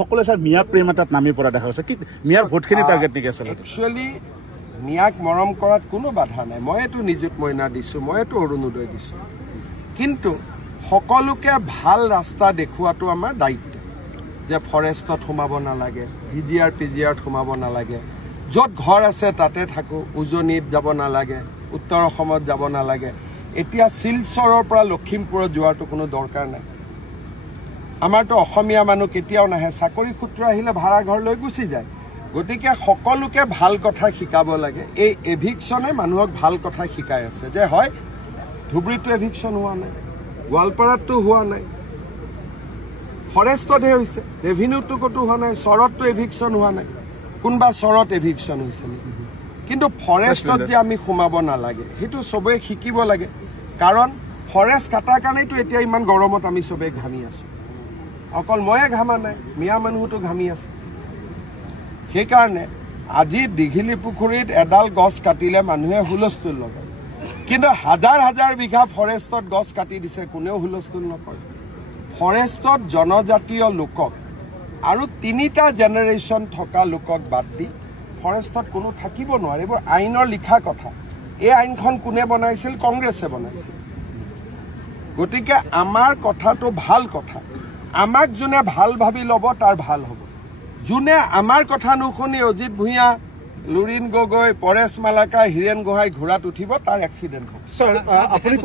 সকলে স্যাৰ মিয়া প্ৰেম এটাত নামি পৰা দেখা গৈছে কি মিয়াৰ ভোটখিনি টাৰ্গেট নেকি আছে একচুয়ালি মিয়াক মৰম কৰাত কোনো বাধা নাই মইতো নিযুত মইনা দিছো মইতো অৰুণোদয় দিছো কিন্তু সকলোকে ভাল ৰাস্তা দেখুৱাটো আমাৰ দায়িত্ব যে ফৰেষ্টত সোমাব নালাগে ভিজিআৰ পিজিআৰত সোমাব নালাগে য'ত ঘৰ আছে তাতে থাকো উজনিত যাব নালাগে উত্তৰ অসমত যাব নালাগে এতিয়া শিলচৰৰ পৰা লখিমপুৰত যোৱাটো কোনো দৰকাৰ নাই আমাৰতো অসমীয়া মানুহ কেতিয়াও নাহে চাকৰি সূত্ৰ আহিলে ভাড়া ঘৰ লৈ গুচি যায় গতিকে সকলোকে ভাল কথা শিকাব লাগে এই এভিকশনে মানুহক ভাল কথা শিকাই আছে যে হয় ধুবুৰীটো এভিকশন হোৱা নাই গোৱালপাৰাতো হোৱা নাই ফৰেষ্টতহে হৈছে ৰেভিনিউটো কতো হোৱা নাই চৰতটো এভিকশন হোৱা নাই কোনবা চৰত এভিকশন হৈছে কিন্তু ফৰেষ্টত যে আমি সোমাব নালাগে সেইটো সবে শিকিব লাগে কাৰণ ফৰেষ্ট কাটাৰ কাৰণেতো এতিয়া ইমান গৰমত আমি সবে ঘামি আছো অকল ময়ে ঘামা নাই মিয়া মানুহটো ঘামি আছে সেইকাৰণে আজি দীঘিলি পুখুৰীত এডাল গছ কাটিলে মানুহে হুলস্থুল লগায় কিন্তু হাজাৰ হাজাৰ বিঘা ফৰেষ্টত গছ কাটি দিছে কোনেও হুলস্থুল নকৰে ফৰেষ্টত জনজাতীয় লোকক আৰু 3টা জেনেৰেশ্যন থকা লোকক বাদ দি ফৰেষ্টত কোনো থাকিব নোৱাৰে এইবোৰ আইনৰ লিখা কথা এই আইনখন কোনে বনাইছিল কংগ্ৰেছে বনাইছিল গতিকে আমাৰ কথাটো ভাল কথা আমাক যোনে ভাল ভাবি ল'ব তাৰ ভাল হ'ব যোনে আমাৰ কথা নুশুনি অজিত ভূঞা লুৰিন গগৈ পৰেশ মালাকা হিৰেণ গোহাঁই ঘোঁৰাত উঠিব তাৰ এক্সিডেণ্ট হ'ব স্যাৰ আপুনি